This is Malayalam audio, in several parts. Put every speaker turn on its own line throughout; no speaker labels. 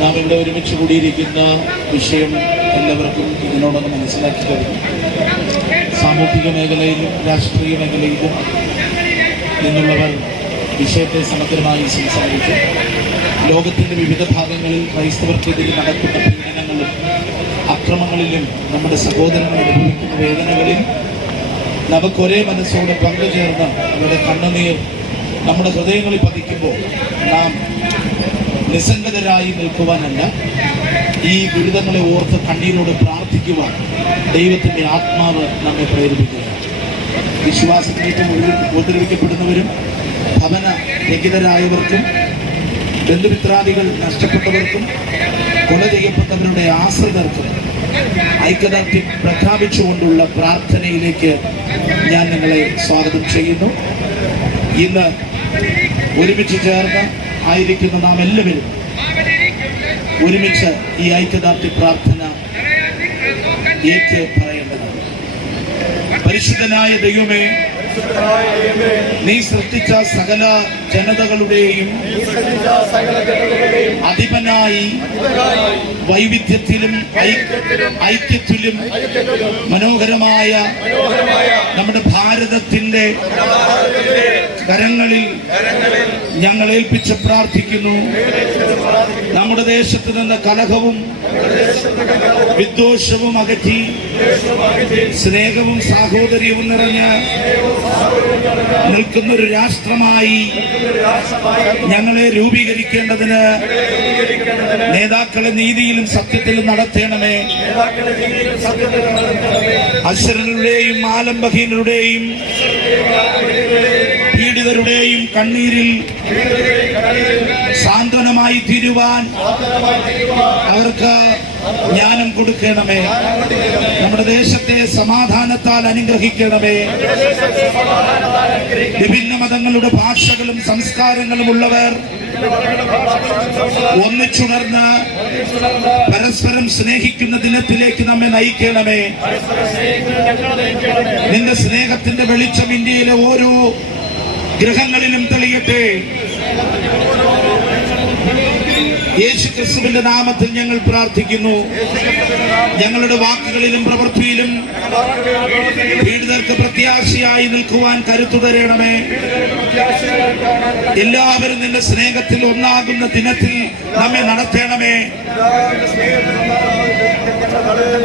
നാം ഇവിടെ ഒരുമിച്ച് കൂടിയിരിക്കുന്ന വിഷയം എല്ലാവർക്കും ഇതിനോടൊന്ന് മനസ്സിലാക്കി കഴിഞ്ഞു സാമൂഹിക മേഖലയിലും രാഷ്ട്രീയ മേഖലയിലും നിന്നുള്ളവർ വിഷയത്തെ സമഗ്രമായി സംസാരിച്ചു ലോകത്തിന്റെ വിവിധ ഭാഗങ്ങളിൽ ക്രൈസ്തവർക്കെതിരെ നടക്കുന്ന പീഡനങ്ങളും അക്രമങ്ങളിലും നമ്മുടെ സഹോദരങ്ങൾ അനുഭവിക്കുന്ന വേദനകളിൽ നമുക്കൊരേ മനസ്സോടെ പങ്കുചേർന്ന് അവരുടെ കണ്ണുനീർ നമ്മുടെ ഹൃദയങ്ങളിൽ പതിക്കുമ്പോൾ നാം നിസ്സംഗതരായി നിൽക്കുവാനല്ല ഈ ദുരിതങ്ങളെ ഓർത്ത് കണ്ണീരോട് പ്രാർത്ഥിക്കുവാൻ ദൈവത്തിന്റെ ആത്മാവ് നമ്മെ പ്രേരിപ്പിക്കുക വിശ്വാസത്തിലേക്ക് ഉപദ്രവിക്കപ്പെടുന്നവരും ഭവന രഹിതരായവർക്കും ബന്ധുമിത്രാദികൾ നഷ്ടപ്പെട്ടവർക്കും കൊല ചെയ്യപ്പെട്ടവരുടെ ആശ്രിതർക്കും ഐക്യദാർഢ്യം പ്രഖ്യാപിച്ചുകൊണ്ടുള്ള പ്രാർത്ഥനയിലേക്ക് ഞാൻ നിങ്ങളെ സ്വാഗതം ചെയ്യുന്നു. ഇന്ന് ഒരുമിച്ച് ചേർന്ന് ആയിരിക്കുന്ന നാം എല്ലാവരും ഒരുമിച്ച് ഈ ഐക്യദാർഢ്യ പ്രാർത്ഥന ഏറ്റ് പറയേണ്ടതാണ്. പരിശുദ്ധനായ ദൈവമേ നീ സൃഷ്ടിച്ച സകല ജനതകളുടെയും അധിപനായി വൈവിധ്യത്തിലും ഐക്യത്തിലും മനോഹരമായ നമ്മുടെ ഭാരതത്തിന്റെ കരങ്ങളിൽ ഞങ്ങൾ ഏൽപ്പിച്ച് പ്രാർത്ഥിക്കുന്നു. നമ്മുടെ ദേശത്ത് നിന്ന് കലഹവും വിദ്വേഷവും അകറ്റി സ്നേഹവും സാഹോദര്യവും നിറഞ്ഞ് നിൽക്കുന്ന ഒരു രാഷ്ട്രമായി ഞങ്ങളെ രൂപീകരിക്കേണ്ടതിന് നേതാക്കളെ നീതിയിലും സത്യത്തിലും നടത്തേണമേ. അശ്വരനുടെയും ആലംബഹീനരുടെയും പീഡിതരുടെയും കണ്ണീരിൽ സാന്ത്വനമായി തീരുവാൻ അവർക്ക് ജ്ഞാനം കൊടുക്കണമേ. നമ്മുടെ ദേശത്തെ സമാധാനത്താൽ അനുഗ്രഹിക്കണമേ. വിഭിന്ന മതങ്ങളുടെ ഭാഷകളും സംസ്കാരങ്ങളും ഉള്ളവർ ഒന്നിച്ചുണർന്ന് പരസ്പരം സ്നേഹിക്കുന്ന ദിനത്തിലേക്ക് നമ്മെ നയിക്കണമേ. നിന്റെ സ്നേഹത്തിന്റെ വെളിച്ചം ഇന്ത്യയിലെ ഓരോ ഗ്രഹങ്ങളിലും തെളിയട്ടെ. യേശു ക്രിസ്തുവിന്റെ നാമത്തിൽ ഞങ്ങൾ പ്രാർത്ഥിക്കുന്നു. ഞങ്ങളുടെ വാക്കുകളിലും പ്രവൃത്തിയിലും പീഡിതർക്ക് പ്രത്യാശയായി നിൽക്കുവാൻ കരുത്തു തരണമേ. എല്ലാവരും നിന്റെ സ്നേഹത്തിൽ ഒന്നാകുന്ന ദിനത്തിൽ നമ്മെ നടത്തണമേ.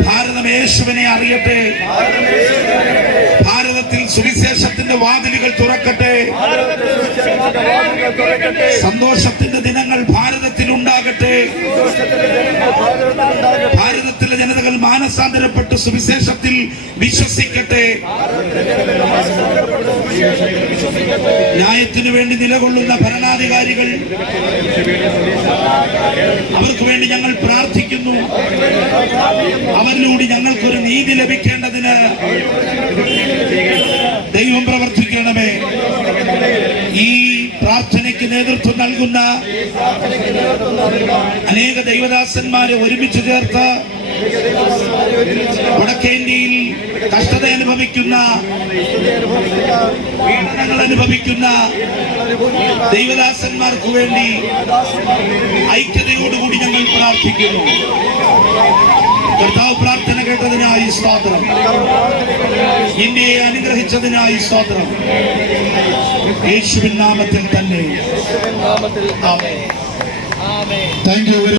ഭാരതം യേശുവിനെ അറിയട്ടെ. ഭാരതത്തിൽ സുവിശേഷത്തിന്റെ വാതിലുകൾ തുറക്കട്ടെ. സന്തോഷത്തിന്റെ ദിനങ്ങൾ ഭാരതത്തിൽ ഉണ്ടാകട്ടെ. ഭാരതത്തിലെ ജനതകൾ മാനസാന്തരപ്പെട്ട് സുവിശേഷത്തിൽ വിശ്വസിക്കട്ടെ. ന്യായത്തിനു വേണ്ടി നിലകൊള്ളുന്ന ഭരണാധികാരികൾ അവർക്ക് വേണ്ടി ഞങ്ങൾ പ്രാർത്ഥിക്കുന്നു അവരിലൂടെ ഞങ്ങൾക്കൊരു നീതി ലഭിക്കേണ്ടതിന് ദൈവം പ്രവർത്തിക്കണമേ. ഈ പ്രാർത്ഥനയ്ക്ക് നേതൃത്വം നൽകുന്ന അനേക ദൈവദാസന്മാരെ ഒരുമിച്ച് ചേർത്ത് വടക്കേന്ത്യയിൽ കഷ്ടത അനുഭവിക്കുന്ന പീഡനങ്ങൾ അനുഭവിക്കുന്ന ദൈവദാസന്മാർക്ക് വേണ്ടി ഐക്യതയോടുകൂടി ഞങ്ങൾ പ്രാർത്ഥിക്കുന്നു. കർത്താവ് പ്രാർത്ഥന കേട്ടതിനായി സ്തോത്രം. ഇന്ത്യയെ അനുഗ്രഹിച്ചതിനായി സ്തോത്രം. യേശുവിൻ നാമത്തിൽ തന്നെ.
Thank you.